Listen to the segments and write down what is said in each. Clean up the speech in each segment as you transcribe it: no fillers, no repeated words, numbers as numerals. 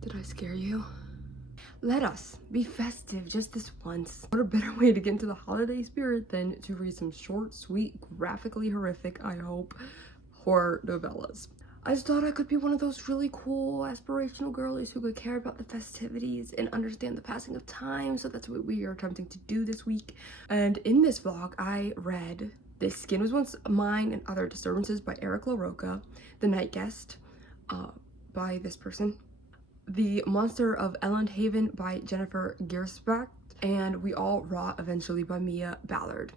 Did I scare you? Let us be festive just this once. What a better way to get into the holiday spirit than to read some short, sweet, graphically horrific, I hope, horror novellas. I just thought I could be one of those really cool, aspirational girlies who could care about the festivities and understand the passing of time, so that's what we are attempting to do this week. And in this vlog, I read This Skin Was Once Mine and Other Disturbances by Eric LaRocca, The Night Guest by this person, The Monster of Elland Haven by Jennifer Gersbach, and We All Rot Eventually by Mia Ballard.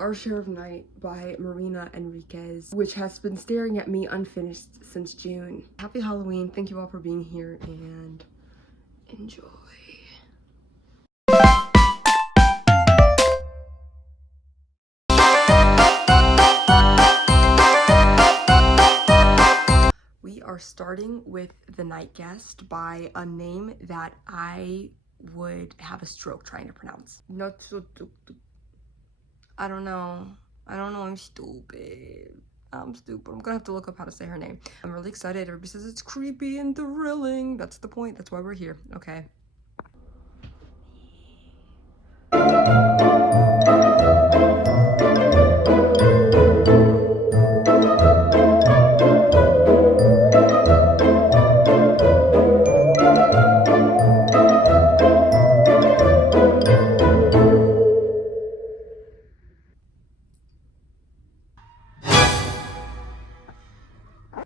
Our Share of Night by Marina Enriquez, which has been staring at me unfinished since June. Happy Halloween, thank you all for being here, and enjoy. We are starting with The Night Guest by a name that I would have a stroke trying to pronounce. I don't know, I'm stupid. I'm gonna have to look up how to say her name. I'm really excited. Everybody says it's creepy and thrilling. That's the point, that's why we're here, okay.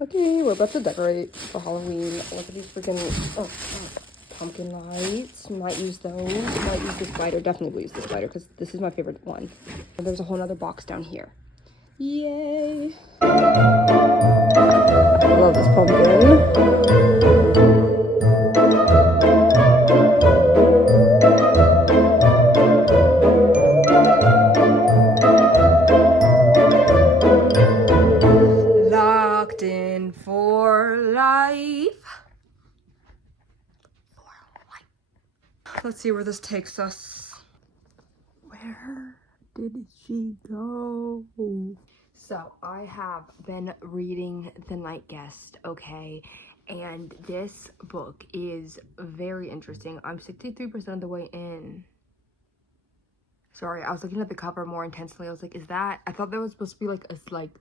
Okay, we're about to decorate for Halloween. Look at these freaking pumpkin lights. Might use those. Might use the spider. Definitely will use the spider because this is my favorite one. And there's a whole other box down here. Yay! I love this pumpkin. Let's see where this takes us. Where did she go? So I have been reading The Night Guest, okay? And this book is very interesting. I'm 63% of the way in. Sorry, I was looking at the cover more intensely. I was like, is that? I thought that was supposed to be like a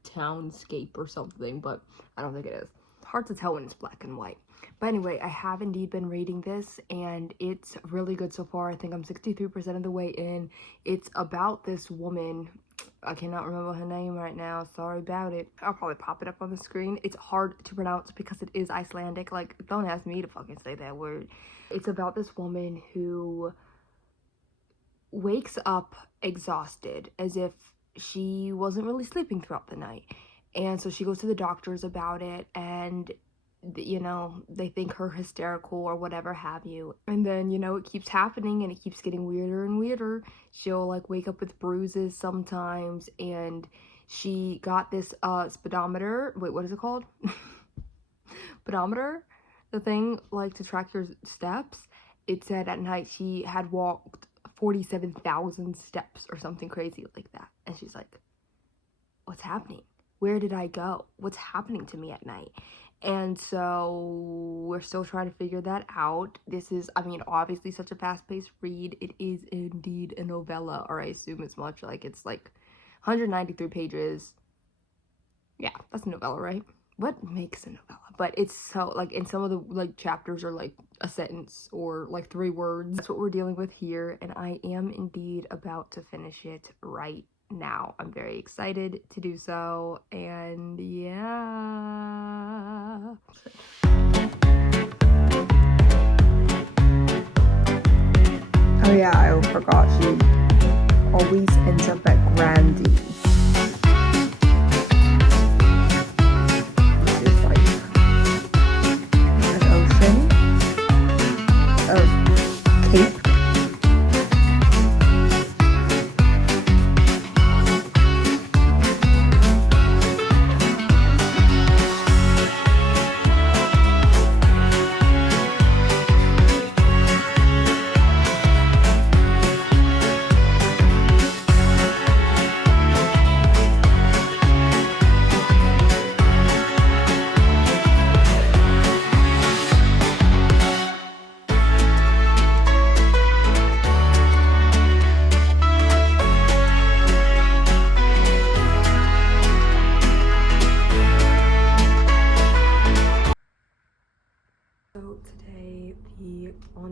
townscape or something, but I don't think it is. Hard to tell when it's black and white. But anyway, I have indeed been reading this, and it's really good so far. I think I'm 63% of the way in. It's about this woman. I cannot remember her name right now. Sorry about it. I'll probably pop it up on the screen. It's hard to pronounce because it is Icelandic. Like, don't ask me to fucking say that word. It's about this woman who wakes up exhausted, as if she wasn't really sleeping throughout the night. And so she goes to the doctors about it, and you know, they think her hysterical or whatever have you. And then, you know, it keeps happening and it keeps getting weirder and weirder. She'll like wake up with bruises sometimes, and she got this speedometer. Wait, what is it called? Pedometer? The thing like to track your steps. It said at night she had walked 47,000 steps or something crazy like that. And she's like, what's happening? Where did I go? What's happening to me at night? And so we're still trying to figure that out. This is, I mean, obviously such a fast-paced read. It is indeed a novella, or I assume as much. Like, it's like 193 pages. Yeah, that's a novella, right? What makes a novella? But it's so, like, in some of the, like, chapters are, like, a sentence or, like, 3 words. That's what we're dealing with here, and I am indeed about to finish it right now. I'm very excited to do so, and yeah. Oh yeah, I forgot she always ends up at Grandy. Which is like an ocean of Cape.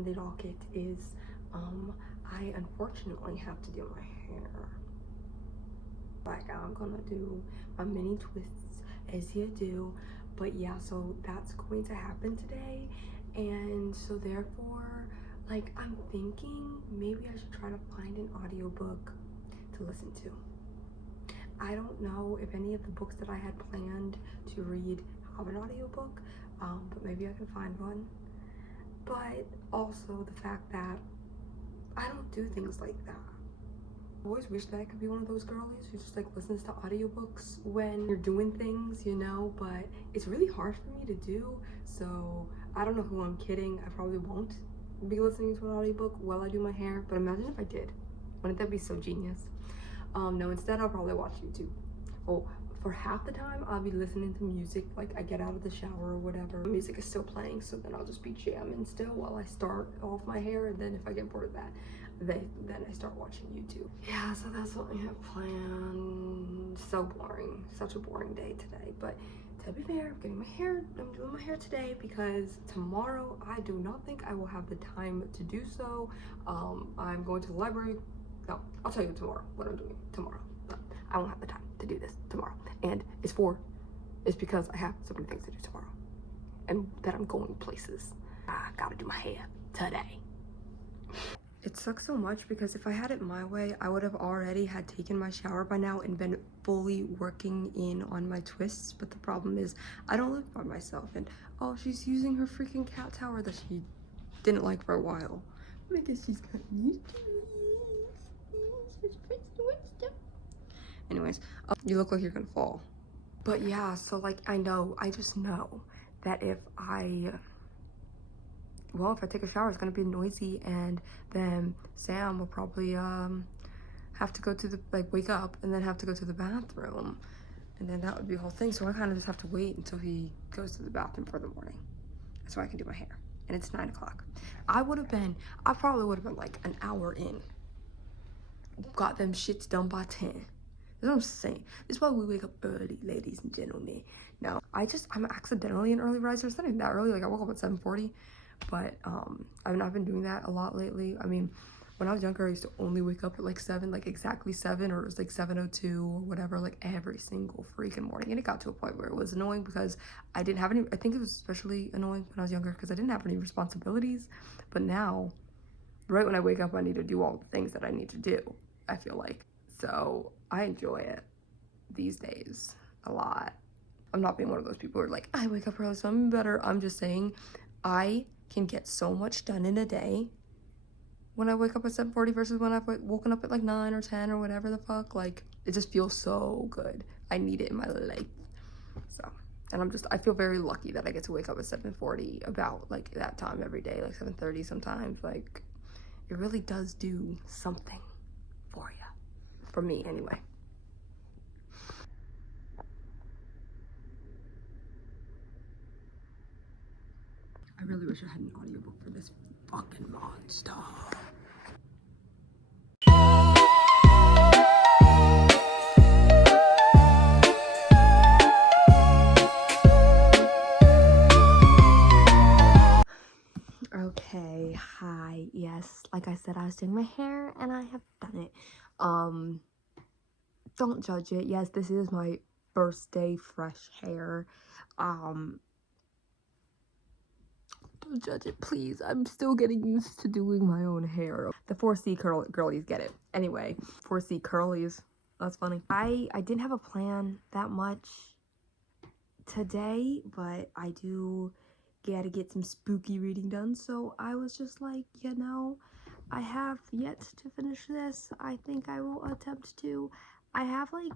the docket is, I unfortunately have to do my hair. Like, I'm gonna do my mini twists as you do, but yeah, so that's going to happen today, and so therefore, like, I'm thinking maybe I should try to find an audiobook to listen to. I don't know if any of the books that I had planned to read have an audiobook, but maybe I can find one. But also the fact that I don't do things like that. I always wish that I could be one of those girlies who just like listens to audiobooks when you're doing things, you know, but it's really hard for me to do. So I don't know who I'm kidding. I probably won't be listening to an audiobook while I do my hair, but imagine if I did. Wouldn't that be so genius? No, instead I'll probably watch YouTube. Oh, for half the time I'll be listening to music, like I get out of the shower or whatever. Music is still playing, so then I'll just be jamming still while I start off my hair, and then if I get bored of that, then I start watching YouTube. Yeah, so that's what I have planned. So boring, such a boring day today, but to be fair, I'm doing my hair today because tomorrow I do not think I will have the time to do so. I'm going to the library. No, I'll tell you tomorrow what I'm doing tomorrow. But I won't have the time to do this tomorrow. And it's because I have so many things to do tomorrow. And that I'm going places. I gotta do my hair today. It sucks so much because if I had it my way, I would have already had taken my shower by now and been fully working in on my twists. But the problem is I don't live by myself, and oh, she's using her freaking cat tower that she didn't like for a while. Because she's got used to it. Anyways, you look like you're gonna fall. But yeah, so like I just know that if I take a shower, it's gonna be noisy, and then Sam will probably have to go to the wake up and then have to go to the bathroom, and then that would be a whole thing. So I kind of just have to wait until he goes to the bathroom for the morning, so I can do my hair. And it's 9 o'clock. I probably would have been like an hour in. Got them shits done by 10. That's what I'm saying. This is why we wake up early, ladies and gentlemen. Now, I'm accidentally an early riser. It's not even that early. Like, I woke up at 7:40. But, I've not been doing that a lot lately. I mean, when I was younger, I used to only wake up at like 7, like exactly 7, or it was like 7:02 or whatever, like every single freaking morning. And it got to a point where it was annoying because I didn't have any, I think it was especially annoying when I was younger because I didn't have any responsibilities. But now, right when I wake up, I need to do all the things that I need to do, I feel like. So I enjoy it these days a lot. I'm not being one of those people who are like, I wake up early, so I'm better. I'm just saying I can get so much done in a day when I wake up at 7:40 versus when I've woken up at like 9 or 10 or whatever the fuck. Like, it just feels so good. I need it in my life. So, and I feel very lucky that I get to wake up at 7:40 about like that time every day, like 7:30 sometimes. Like, it really does do something for you. For me, anyway. I really wish I had an audiobook for this fucking monster. Okay, hi. Yes, like I said, I was doing my hair and I have done it. Don't judge it. Yes, this is my first day fresh hair. Don't judge it, please. I'm still getting used to doing my own hair. The 4C girlies get it. Anyway, 4C curlies. That's funny. I didn't have a plan that much today, but I do gotta get some spooky reading done. So I was just like, you know, I have yet to finish this. I think I will attempt to. I have like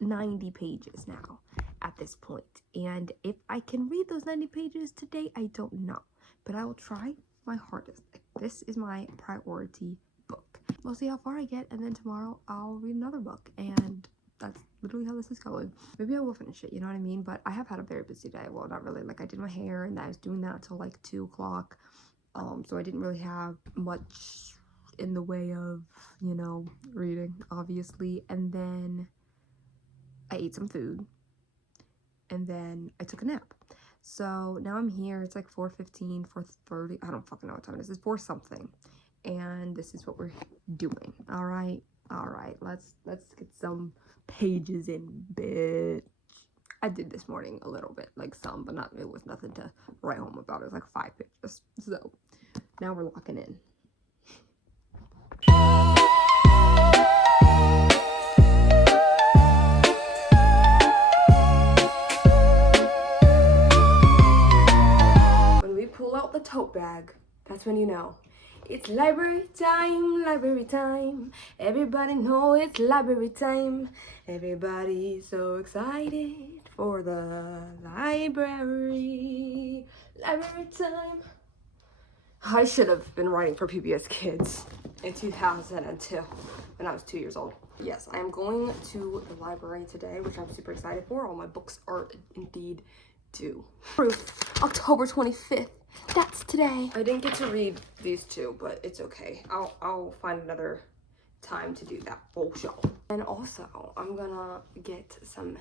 90 pages now at this point, and if I can read those 90 pages today, I don't know, but I will try my hardest. This is my priority book. We'll see how far I get, and then tomorrow I'll read another book, and that's literally how this is going. Maybe I will finish it, you know what I mean? But I have had a very busy day. Well, not really. Like, I did my hair, and I was doing that until like 2 o'clock, so I didn't really have much in the way of, you know, reading, obviously. And then I ate some food, and then I took a nap. So now I'm here. It's like 4:15, 4:30. I don't fucking know what time it is. It's 4 something. And this is what we're doing. All right. Let's get some pages in, bitch. I did this morning a little bit, like some, but not, it was nothing to write home about. It was like 5 pages. So now we're locking in. When we pull out the tote bag, that's when you know. It's library time, library time. Everybody know it's library time. Everybody's so excited for the library. Library time. I should have been writing for PBS Kids in 2002 when I was 2 years old. Yes, I am going to the library today, which I'm super excited for. All my books are indeed due. Proof, October 25th. That's today. I didn't get to read these two, but it's okay. I'll find another time to do that bullshit. And also, I'm gonna get some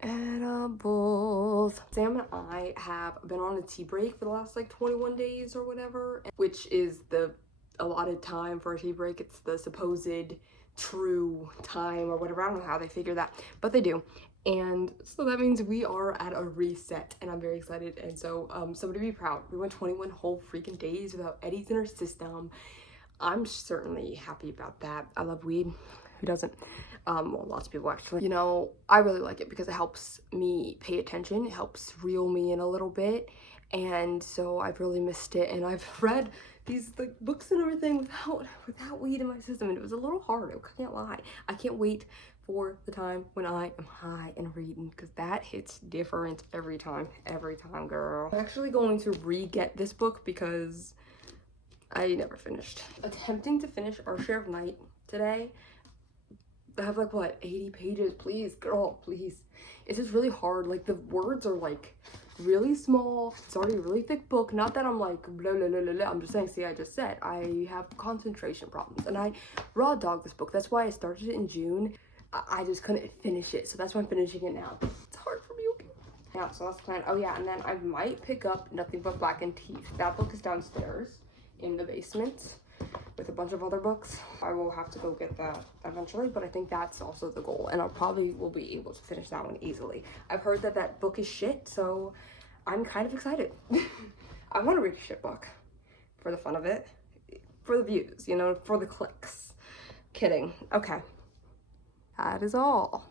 edibles. Sam and I have been on a tea break for the last like 21 days or whatever, which is the allotted time for a tea break. It's the supposed true time or whatever. I don't know how they figure that, but they do. And so that means we are at a reset, and I'm very excited. And so somebody be proud. We went 21 whole freaking days without eddies in our system. I'm certainly happy about that. I love weed. Who doesn't? Well, lots of people actually. You know, I really like it because it helps me pay attention. It helps reel me in a little bit. And so I've really missed it. And I've read these like books and everything without weed in my system, and it was a little hard. I can't lie. I can't wait for the time when I am high and reading, because that hits different every time, girl. I'm actually going to re-get this book because I never finished. Attempting to finish Our Share of Night today. I have like, what, 80 pages? Please, girl, please. It's just really hard. Like, the words are like really small. It's already a really thick book. Not that I'm like blah blah blah blah blah. I'm just saying, see, I just said I have concentration problems, and I raw dogged this book. That's why I started it in June. I just couldn't finish it, so that's why I'm finishing it now. It's hard for me, okay? Yeah, so that's the plan. Oh yeah, and then I might pick up Nothing But Black and Teeth. That book is downstairs in the basement with a bunch of other books. I will have to go get that eventually, but I think that's also the goal, and I'll probably will be able to finish that one easily. I've heard that that book is shit, so I'm kind of excited. I want to read a shit book for the fun of it, for the views, you know, for the clicks. Kidding. Okay. That is all.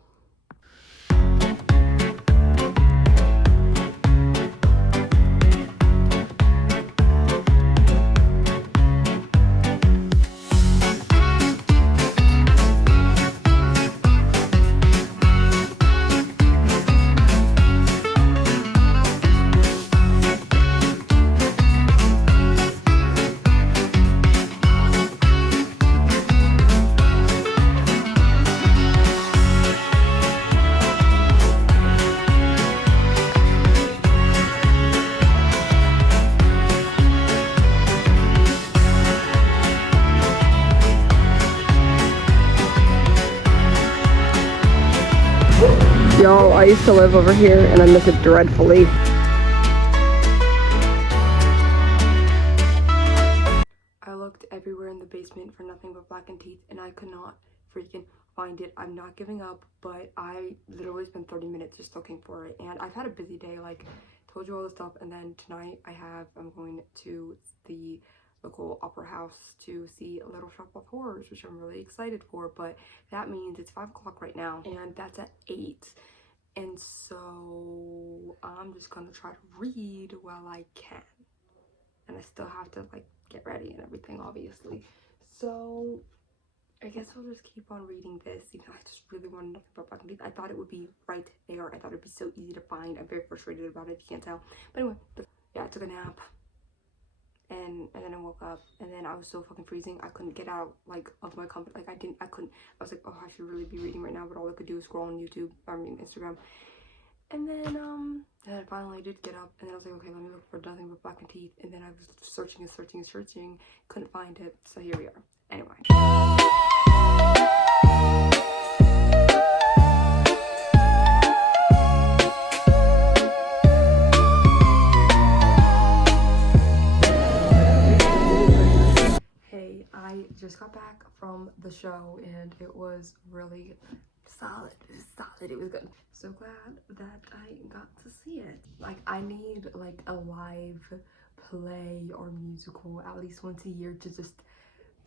Y'all, I used to live over here and I miss it dreadfully. I looked everywhere in the basement for Nothing But Black and Teeth, and I could not freaking find it. I'm not giving up, but I literally spent 30 minutes just looking for it, and I've had a busy day, like told you all this stuff. And then tonight I'm going to the local opera house to see A Little Shop of Horrors, which I'm really excited for, but that means it's 5 o'clock right now, and that's at 8. And so I'm just gonna try to read while I can, and I still have to like get ready and everything, obviously. So I guess I'll just keep on reading this, even though I just really want Nothing But Black and Teeth. I thought it would be right there. I thought it'd be so easy to find. I'm very frustrated about it, if you can't tell. But anyway, yeah, I took a nap, and then I woke up, and then I was so fucking freezing. I couldn't get out like of my comfort. Like I was like, oh, I should really be reading right now, but all I could do was scroll on YouTube, Instagram. And then I finally did get up, and then I was like, okay, let me look for Nothing But Black and Teeth. And then I was searching, couldn't find it, so here we are. Anyway. from the show, and it was really solid. It was solid. It was good. So glad that I got to see it. Like, I need like a live play or musical at least once a year to just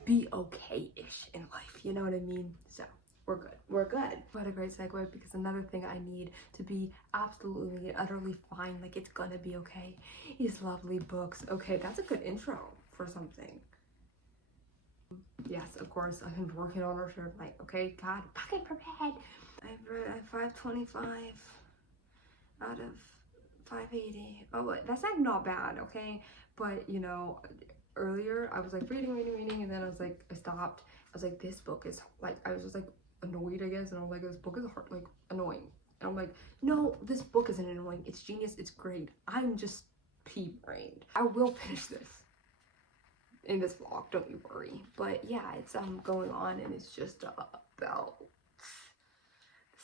be okay-ish in life, you know what I mean? So we're good. We're good. What a great segue, because another thing I need to be absolutely and utterly fine, like it's gonna be okay, is lovely books. Okay, that's a good intro for something. Yes, of course, I've been working on our shirt, like, okay, God, fucking prepared. I've read 525 out of 580. Oh, that's like not bad, okay? But, you know, earlier I was like reading, and then I was like, I stopped. I was like, this book is like, I was just like annoyed, I guess, and I was like, this book is hard, like annoying. And I'm like, no, this book isn't annoying. It's genius. It's great. I'm just pea-brained. I will finish this in this vlog, don't you worry. But yeah, it's going on, and it's just about the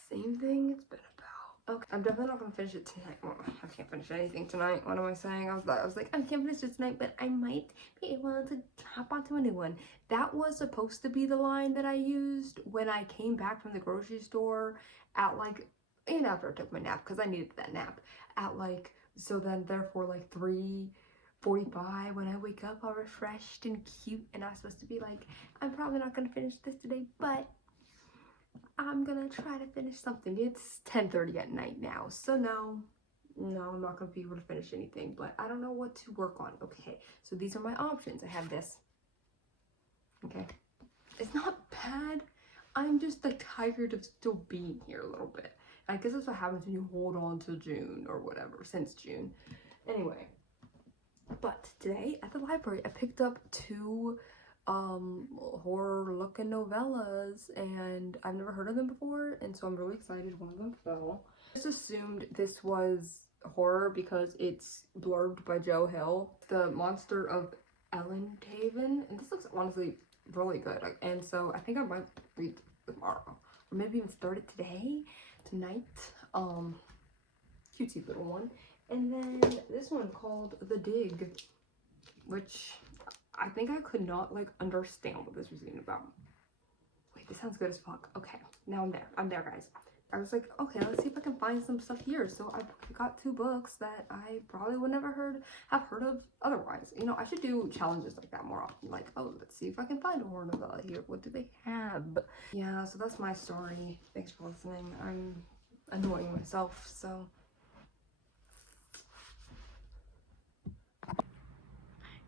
same thing it's been about. Okay, I'm definitely not gonna finish it tonight. Well, I can't finish anything tonight. What am I saying? I was like, I can't finish it tonight, but I might be able to hop onto a new one. That was supposed to be the line that I used when I came back from the grocery store at like, and after I took my nap, because I needed that nap at like, so then therefore like 3:45 when I wake up all refreshed and cute, and I'm supposed to be like, I'm probably not gonna finish this today, but I'm gonna try to finish something. It's 10:30 at night now, so no, I'm not gonna be able to finish anything, but I don't know what to work on. Okay, so these are my options. I have this. Okay, it's not bad. I'm just like tired of still being here a little bit. I guess that's what happens when you hold on to June or whatever, since June. Anyway, but today at the library I picked up two horror looking novellas, and I've never heard of them before, and so I'm really excited. One of them fell. I just assumed this was horror because it's blurbed by Joe Hill, The Monster of Ellenhaven, and this looks honestly really good, and so I think I might read tomorrow, or maybe even start it tonight. Cutesy little one. And then this one called The Dig, which I think I could not like understand what this was even about. Wait, this sounds good as fuck. Okay, now I'm there, guys. I was like, okay, let's see if I can find some stuff here. So I got two books that I probably would never have heard of otherwise. You know, I should do challenges like that more often. Like, oh, let's see if I can find a horror novella here. What do they have? Yeah, so that's my story. Thanks for listening. I'm annoying myself, so.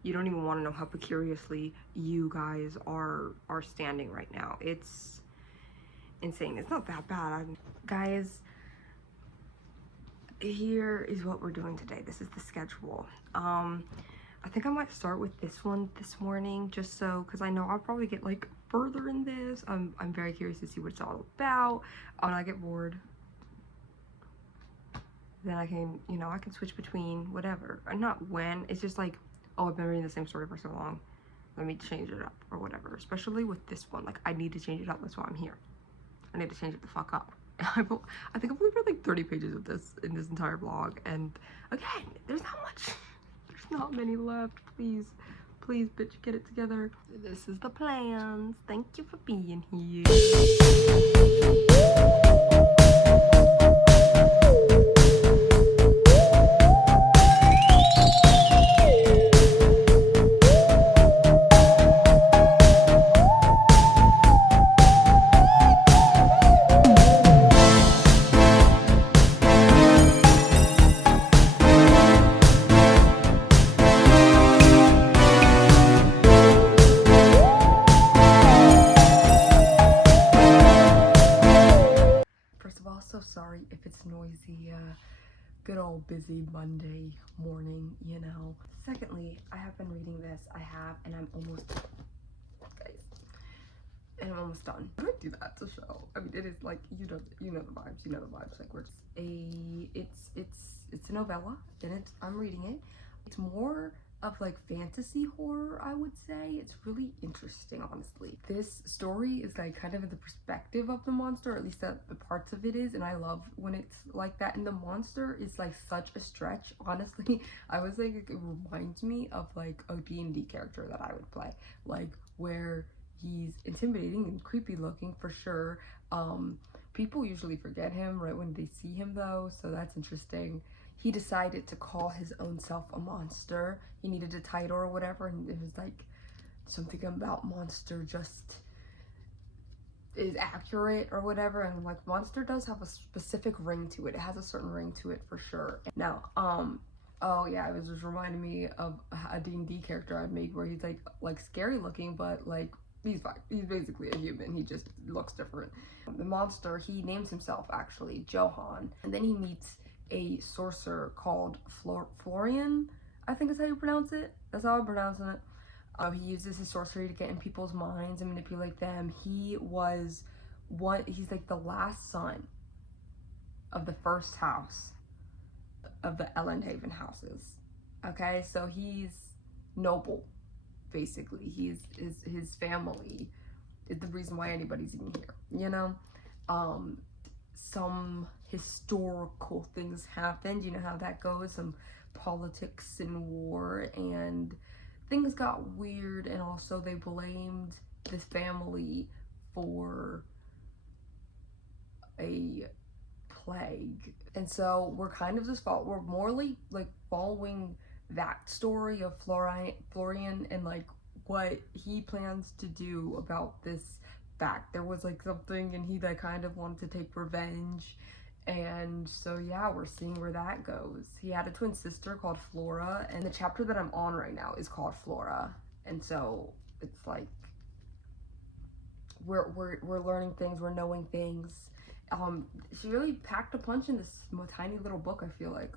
You don't even want to know how precariously you guys are standing right now. It's insane. It's not that bad. Guys, here is what we're doing today. This is the schedule. I think I might start with this one this morning, just so, because I know I'll probably get like further in this. I'm very curious to see what it's all about. When I get bored, then I can, you know, I can switch between whatever. Or not when, it's just like, oh, I've been reading the same story for so long, let me change it up or whatever. Especially with this one, like I need to change it up. That's why I'm here. I need to change it the fuck up. I think I've only read like 30 pages of this in this entire vlog, and again, there's not much. There's not many left. Please, bitch, get it together. This is the plans. Thank you for being here. So sorry if it's noisy, good old busy Monday morning, you know. Secondly, I have been reading this. And I'm almost done, guys. And I'm almost done. I don't do that to show. I mean, it is like, you know the vibes. Like, it's a novella, and I'm reading it. It's more of like fantasy horror, I would say. It's really interesting, honestly. This story is like kind of in the perspective of the monster, or at least that the parts of it is, and I love when it's like that. And the monster is like such a stretch, honestly. I was like, it reminds me of like a D&D character that I would play, like where he's intimidating and creepy looking for sure. People usually forget him right when they see him though, so that's interesting. He decided to call his own self a monster. He needed a title or whatever, and it was like something about monster just is accurate or whatever. And like, monster does have a specific ring to it. It has a certain ring to it for sure. Now, oh yeah, it was just reminding me of a D&D character I made where he's like scary looking, but like he's fine. He's basically a human. He just looks different. The monster, he names himself actually Johann, and then he meets a sorcerer called Florian, I think is how you pronounce it. That's how I'm pronouncing it. He uses his sorcery to get in people's minds and manipulate them. He's like the last son of the first house of the Elendhaven houses. Okay, so he's noble, basically. His family is the reason why anybody's even here, you know? Some historical things happened, you know how that goes, some politics and war, and things got weird, and also they blamed this family for a plague. And so we're kind of we're morally like following that story of Florian and like what he plans to do about this fact. There was like something, and he like kind of wanted to take revenge. And so yeah, we're seeing where that goes. He had a twin sister called Flora, and the chapter that I'm on right now is called Flora. And so it's like we're learning things, we're knowing things. She really packed a punch in this tiny little book. I feel like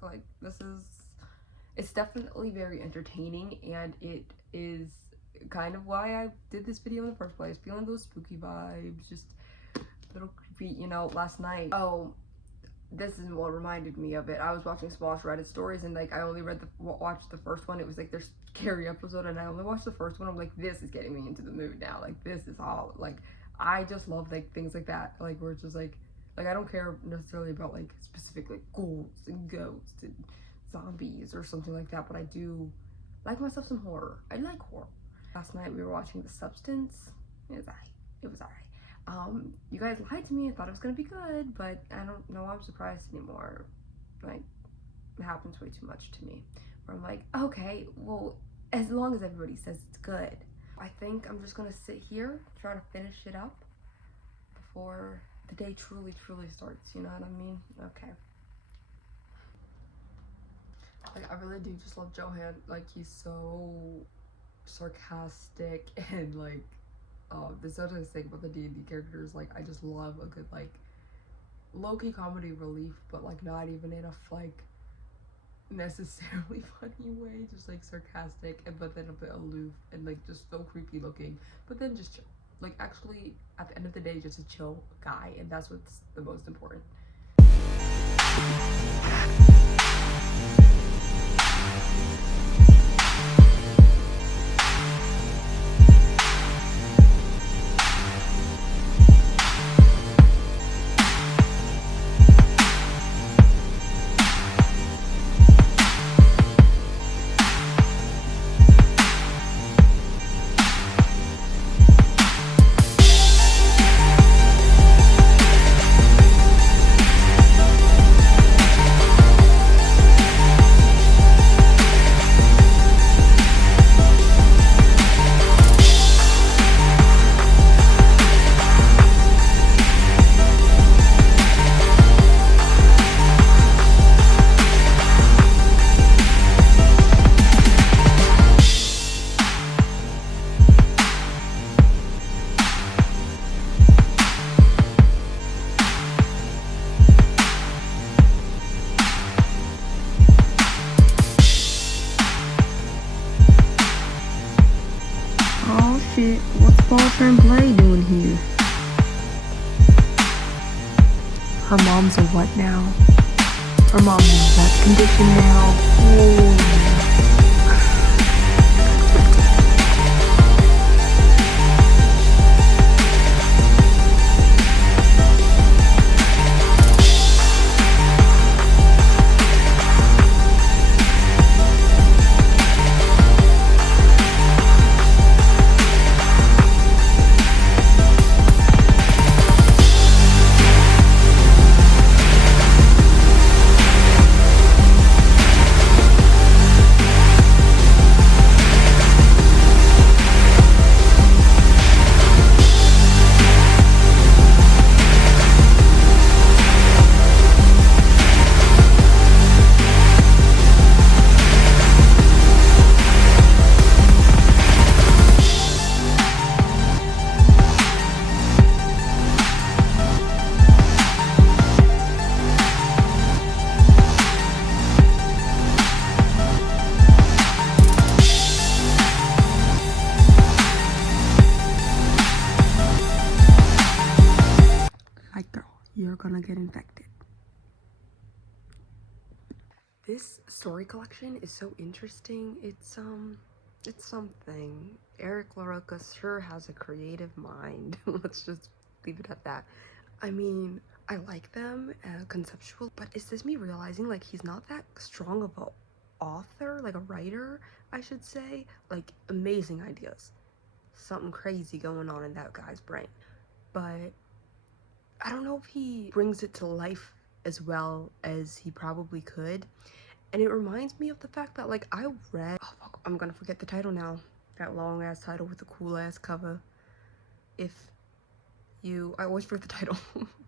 it's definitely very entertaining, and it is kind of why I did this video in the first place. Feeling those spooky vibes, just a little creepy, you know. Last night, this is what reminded me of it. I was watching Splash Reddit stories, and like I only watched the first one. It was like their scary episode, and I only watched the first one. I'm like, this is getting me into the mood now. Like, this is all, like, I just love like things like that. Like, where it's just like I don't care necessarily about like specific like ghouls and ghosts and zombies or something like that, but I do like myself some horror. I like horror. Last night we were watching The Substance. It was alright. You guys lied to me. I thought it was gonna be good, but I don't know. I'm surprised anymore. Like, it happens way too much to me. Where I'm like, okay, well, as long as everybody says it's good. I think I'm just gonna sit here, try to finish it up before the day truly starts. You know what I mean? Okay. Like, I really do just love Johann. Like, he's so sarcastic, and like, there's such a thing about the D&D characters. Like, I just love a good like low-key comedy relief, but like not even in a like necessarily funny way, just like sarcastic, and but then a bit aloof, and like just so creepy looking, but then just chill. Like, actually at the end of the day, just a chill guy, and that's what's the most important. Shit, what's Ball Turn Play doing here? Her mom's a what now? Her mom's in what condition now? Oh. are gonna get infected. This story collection is so interesting. It's something. Eric LaRocca sure has a creative mind. Let's just leave it at that. I mean, I like them conceptual, but is this me realizing like he's not that strong of a author, like a writer, I should say? Like, amazing ideas. Something crazy going on in that guy's brain. But I don't know if he brings it to life as well as he probably could. And it reminds me of the fact that, like, I read, oh fuck, I'm gonna forget the title now. That long ass title with the cool ass cover. I always forget the title.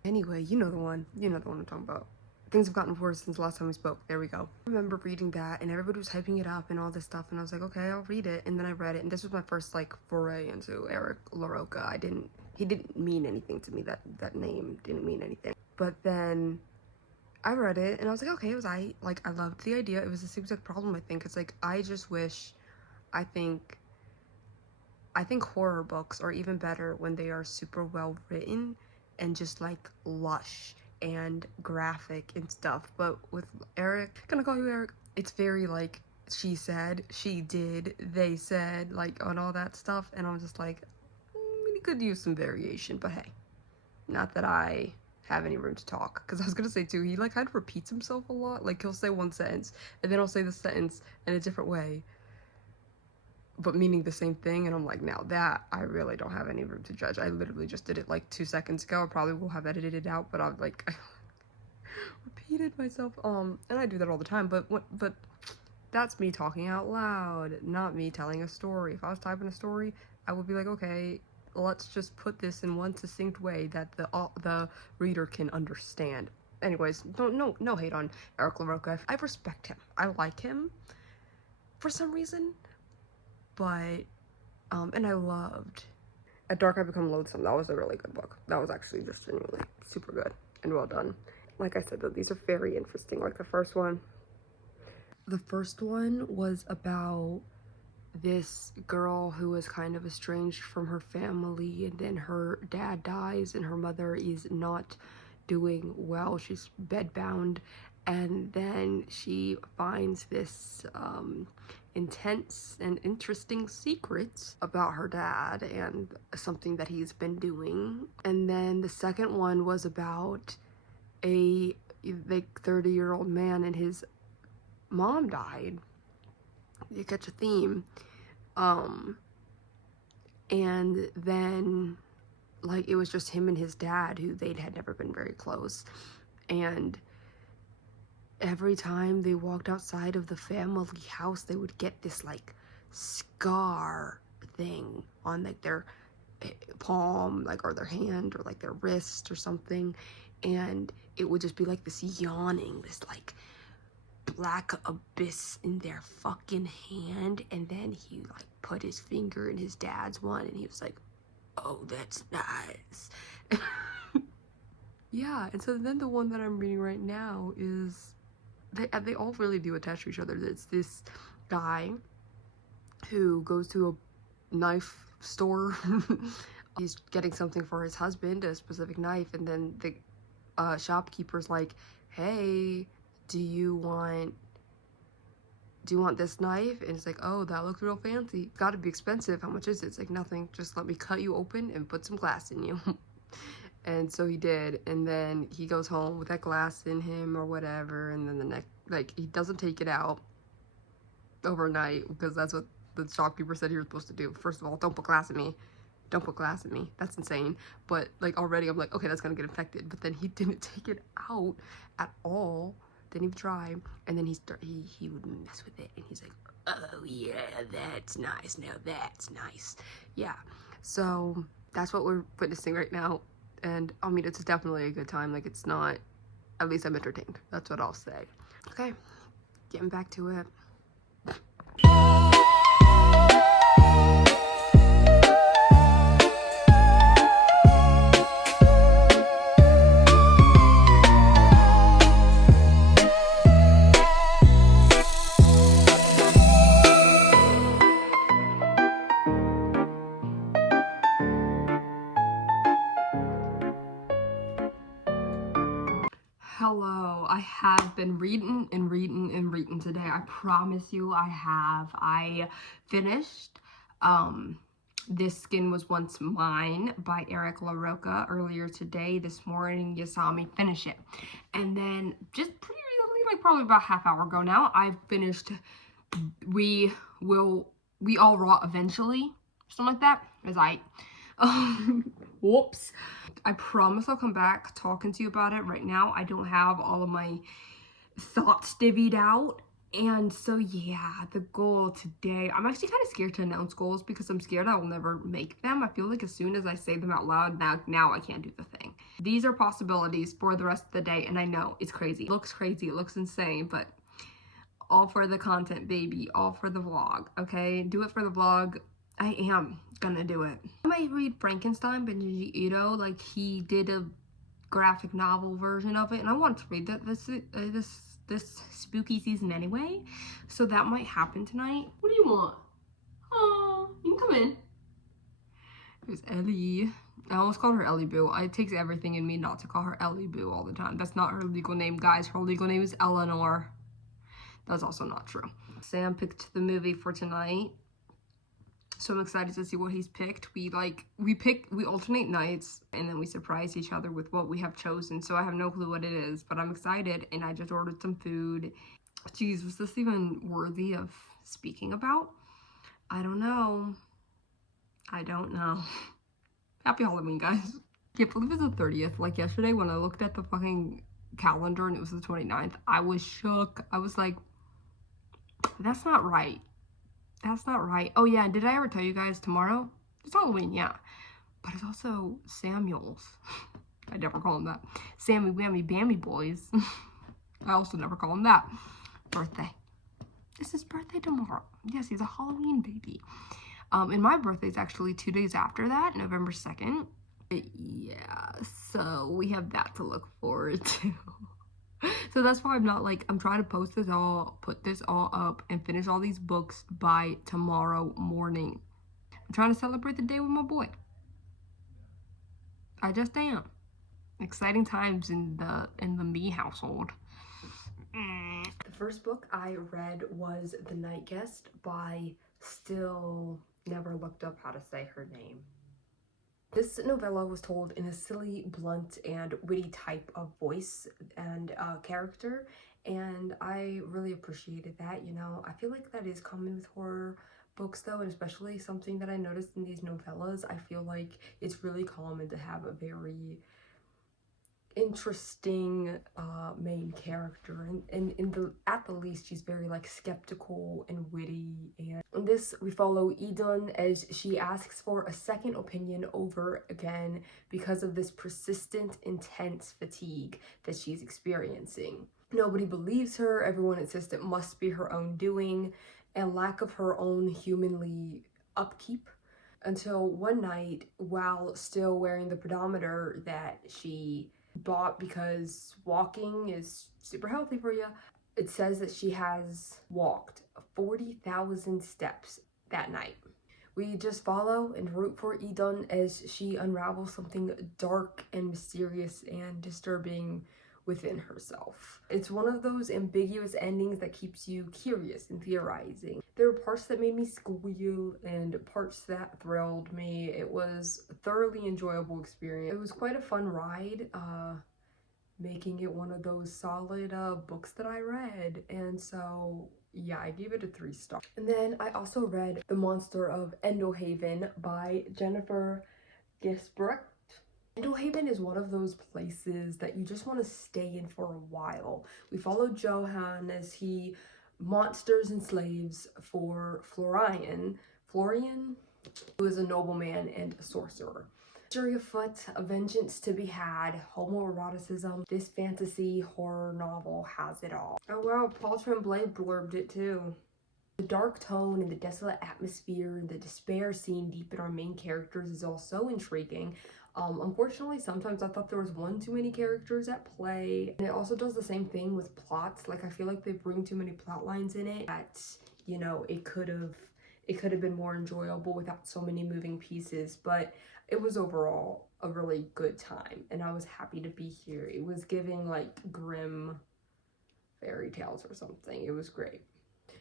Anyway, you know the one I'm talking about. Things have gotten worse since the last time we spoke. There we go. I remember reading that and everybody was hyping it up and all this stuff, and I was like, okay, I'll read it. And then I read it, and this was my first like foray into Eric LaRocca. He didn't mean anything to me. That name didn't mean anything. But then I read it and I was like, okay, I loved the idea. It was the same exact problem, I think. It's like, I just wish, I think horror books are even better when they are super well written and just like lush and graphic and stuff. But with Eric, can I call you Eric? It's very like, she said, she did, they said, like, on all that stuff. And I'm just like, he could use some variation, but hey, not that I have any room to talk. Because I was gonna say too, he like kind of repeats himself a lot. Like, he'll say one sentence and then he'll say the sentence in a different way, but meaning the same thing. And I'm like, now that I really don't have any room to judge. I literally just did it like 2 seconds ago. I probably will have edited it out, but I'm like, I repeated myself. And I do that all the time, but that's me talking out loud, not me telling a story. If I was typing a story, I would be like, okay, let's just put this in one succinct way that the reader can understand. Anyways, no hate on Eric LaRocca. I respect him. I like him for some reason. But, and I loved At Dark I Become Loathsome. That was a really good book. That was actually just genuinely super good and well done. Like I said, though, these are very interesting. Like the first one was about this girl who was kind of estranged from her family, and then her dad dies and her mother is not doing well. She's bedbound, and then she finds this intense and interesting secrets about her dad and something that he's been doing. And then the second one was about a like 30-year-old man and his mom died. You catch a theme. And then like it was just him and his dad, who they had never been very close, and every time they walked outside of the family house, they would get this like scar thing on like their palm, like, or their hand, or like their wrist or something, and it would just be like this yawning, this like black abyss in their fucking hand. And then he like put his finger in his dad's one and he was like, oh, that's nice. Yeah. And so then the one that I'm reading right now is, they all really do attach to each other. It's this guy who goes to a knife store. He's getting something for his husband, a specific knife, and then the shopkeeper's like, hey, do you want this knife? And it's like, oh, that looks real fancy. It's gotta be expensive. How much is it? It's like, nothing, just let me cut you open and put some glass in you. And so he did, and then he goes home with that glass in him or whatever, and then the next, like, he doesn't take it out overnight, because that's what the shopkeeper said he was supposed to do. First of all, don't put glass in me. Don't put glass in me. That's insane. But like, already I'm like, okay, that's gonna get infected. But then he didn't take it out at all. Didn't even try. And then he would mess with it, and he's like, oh yeah, that's nice. Now that's nice. Yeah. So that's what we're witnessing right now. And I mean, it's definitely a good time. Like, it's not, at least I'm entertained. That's what I'll say. Okay, getting back to it. have been reading and reading and reading today. I promise you I have. I finished This Skin Was Once Mine by Eric LaRocca earlier today. This morning you saw me finish it. And then just pretty recently, like probably about half hour ago now, I finished We All Rot Eventually. Something like that. As I whoops. I promise I'll come back talking to you about it. Right now I don't have all of my thoughts divvied out, and so yeah, the goal today, I'm actually kind of scared to announce goals because I'm scared I will never make them. I feel like as soon as I say them out loud, now I can't do the thing. These are possibilities for the rest of the day, and I know it's crazy, it looks crazy, it looks insane, but all for the content, baby, all for the vlog. Okay, do it for the vlog. I am gonna do it. I might read Frankenstein by Junji Ito. Like, he did a graphic novel version of it, and I want to read that this spooky season anyway, so that might happen tonight. What do you want? Oh, you can come in. There's Ellie. I almost called her Ellie Boo. It takes everything in me not to call her Ellie Boo all the time. That's not her legal name, guys. Her legal name is Eleanor. That's also not true. Sam picked the movie for tonight, so I'm excited to see what he's picked. We alternate nights, and then we surprise each other with what we have chosen. So I have no clue what it is, but I'm excited, and I just ordered some food. Jeez, was this even worthy of speaking about? I don't know. Happy Halloween, guys. Can't believe it's the 30th. Like yesterday when I looked at the fucking calendar and it was the 29th, I was shook. I was like, that's not right. That's not right. Oh yeah, did I ever tell you guys tomorrow? It's Halloween, yeah. But it's also Samuel's. I never call him that. Sammy Whammy Bammy Boys. I also never call him that. Birthday. It's his birthday tomorrow. Yes, he's a Halloween baby. And my birthday's actually 2 days after that, November 2nd. Yeah, so we have that to look forward to. So that's why I'm trying to post this all, put this all up, and finish all these books by tomorrow morning. I'm trying to celebrate the day with my boy. I just am. Exciting times in the me household. The first book I read was The Night Guest by Still Never Looked Up How to Say Her Name. This novella was told in a silly, blunt, and witty type of voice and character, and I really appreciated that. You know, I feel like that is common with horror books though, and especially something that I noticed in these novellas. I feel like it's really common to have a very interesting main character, and at the least she's very like skeptical and witty. And in this we follow Idun as she asks for a second opinion over again because of this persistent intense fatigue that she's experiencing. Nobody believes her, everyone insists it must be her own doing and lack of her own humanly upkeep, until one night, while still wearing the pedometer that she bought because walking is super healthy for you, it says that she has walked 40,000 steps that night. We just follow and root for Idun as she unravels something dark and mysterious and disturbing within herself. It's one of those ambiguous endings that keeps you curious and theorizing. There were parts that made me squeal and parts that thrilled me. It was a thoroughly enjoyable experience. It was quite a fun ride, making it one of those solid books that I read, and so yeah, I gave it a 3 stars. And then I also read The Monster of Endelhaven by Jennifer Gisbrecht. Endelhaven is one of those places that you just want to stay in for a while. We follow Johann as he monsters and slaves for Florian, who is a nobleman and a sorcerer. Mystery afoot, a vengeance to be had, homoeroticism. This fantasy horror novel has it all. Oh wow, Paul Tremblay blurbed it too. The dark tone and the desolate atmosphere and the despair seen deep in our main characters is all so intriguing. Unfortunately, sometimes I thought there was one too many characters at play. And it also does the same thing with plots. Like, I feel like they bring too many plot lines in it that, you know, it could have been more enjoyable without so many moving pieces. But it was overall a really good time, and I was happy to be here. It was giving like grim fairy tales or something. It was great.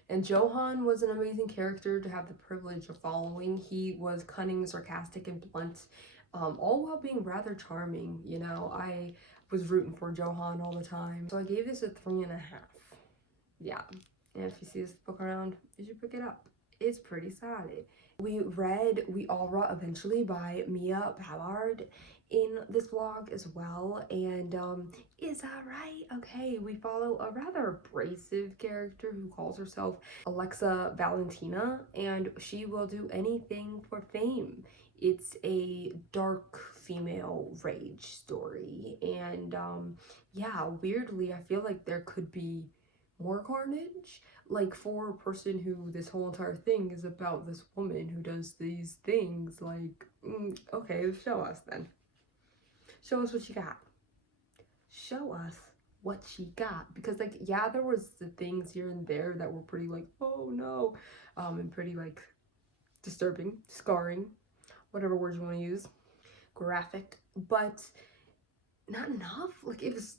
And Johann was an amazing character to have the privilege of following. He was cunning, sarcastic, and blunt, all while being rather charming. You know, I was rooting for Johann all the time. So I gave this a 3.5. Yeah, and if you see this book around, you should pick it up. It's pretty solid. We read We All Rot Eventually by Mia Ballard in this vlog as well, and it's alright. Okay, we follow a rather abrasive character who calls herself Alexa Valentina, and she will do anything for fame. It's a dark female rage story, and yeah, weirdly, I feel like there could be more carnage, like for a person who this whole entire thing is about this woman who does these things. Like, okay, show us then. Show us what you got. Show us what she got, because like, yeah, there was the things here and there that were pretty like, oh no, and pretty like disturbing, scarring, whatever words you want to use, graphic, but not enough. Like, it's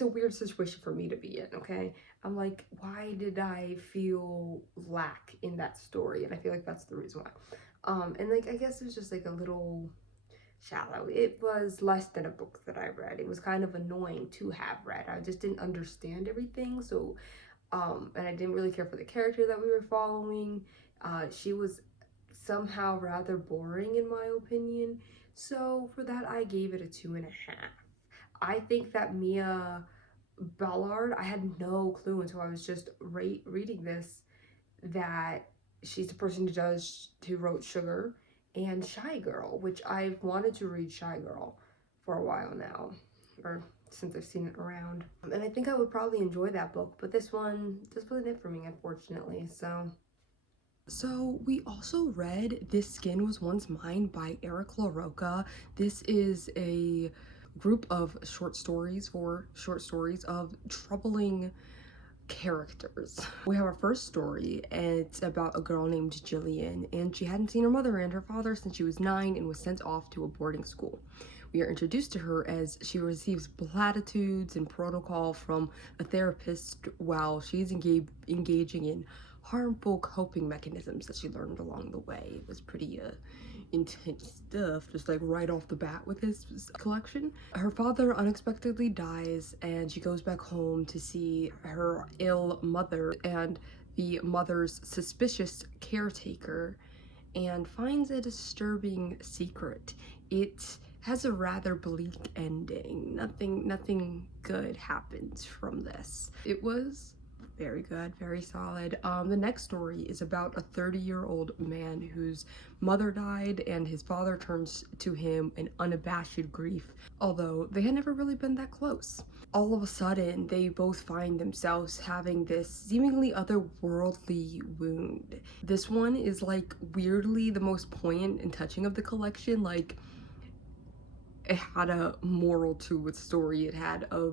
a weird situation for me to be in. Okay, I'm like, why did I feel lack in that story? And I feel like that's the reason why. And like, I guess it was just like a little shallow. It was less than a book that I read. It was kind of annoying to have read. I just didn't understand everything. So and I didn't really care for the character that we were following. She was somehow rather boring in my opinion. So for that, I gave it a 2.5. I think that Mia Ballard, I had no clue until I was just reading this, that she's the person who wrote Sugar and Shy Girl, which I've wanted to read Shy Girl for a while now, or since I've seen it around. And I think I would probably enjoy that book, but this one just wasn't it for me, unfortunately. So we also read This Skin Was Once Mine by Eric LaRocca. This is a group of short stories of troubling characters. We have our first story, and it's about a girl named Jillian, and she hadn't seen her mother and her father since she was 9 and was sent off to a boarding school. We are introduced to her as she receives platitudes and protocol from a therapist while she's engaging in harmful coping mechanisms that she learned along the way. It was pretty intense stuff, just like right off the bat with his collection. Her father unexpectedly dies, and she goes back home to see her ill mother and the mother's suspicious caretaker, and finds a disturbing secret. It has a rather bleak ending. Nothing good happens from this. It was very good, very solid. The next story is about a 30-year-old man whose mother died, and his father turns to him in unabashed grief, although they had never really been that close. All of a sudden, they both find themselves having this seemingly otherworldly wound. This one is like weirdly the most poignant and touching of the collection. Like, it had a moral to its story. It had a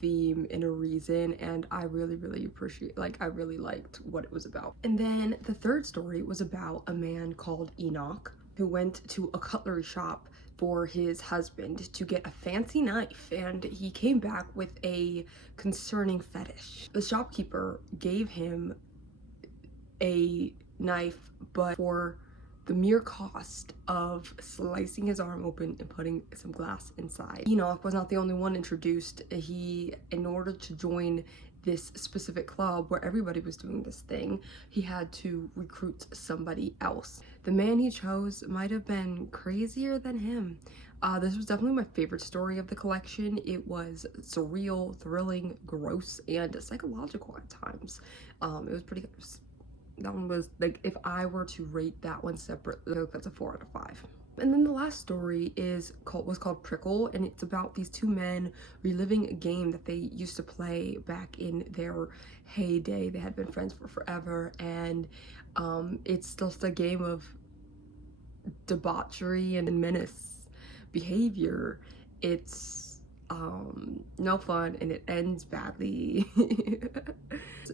theme and a reason, and I really appreciate, like, I really liked what it was about. And then the third story was about a man called Enoch who went to a cutlery shop for his husband to get a fancy knife, and he came back with a concerning fetish. The shopkeeper gave him a knife, but for the mere cost of slicing his arm open and putting some glass inside. Enoch was not the only one introduced. In order to join this specific club where everybody was doing this thing, he had to recruit somebody else. The man he chose might have been crazier than him. This was definitely my favorite story of the collection. It was surreal, thrilling, gross, and psychological at times. It was pretty good. That one was like, if I were to rate that one separately, that's a 4 out of 5. And then the last story was called Prickle, and it's about these two men reliving a game that they used to play back in their heyday. They had been friends for forever, and it's just a game of debauchery and menace behavior. It's no fun, and it ends badly.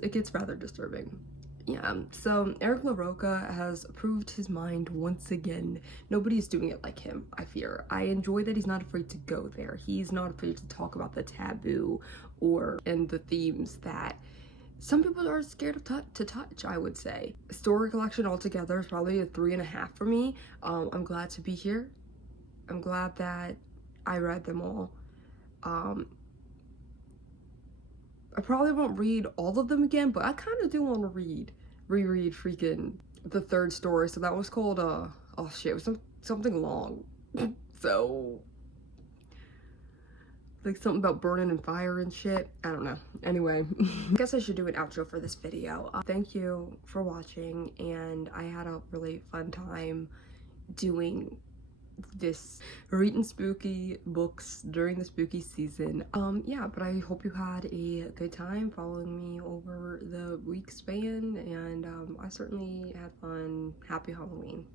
It gets rather disturbing. Yeah, so Eric LaRocca has proved his mind once again. Nobody's doing it like him, I fear. I enjoy that he's not afraid to go there. He's not afraid to talk about the taboo or in the themes that some people are scared of to touch, I would say. Story collection altogether is probably a 3.5 for me. I'm glad to be here. I'm glad that I read them all. I probably won't read all of them again, but I kind of do want to reread freaking the third story. So that was called, oh shit, it was something long. So, like something about burning and fire and shit. I don't know. Anyway, I guess I should do an outro for this video. Thank you for watching, and I had a really fun time doing this, reading spooky books during the spooky season. Yeah, but I hope you had a good time following me over the week span, and I certainly had fun. Happy Halloween.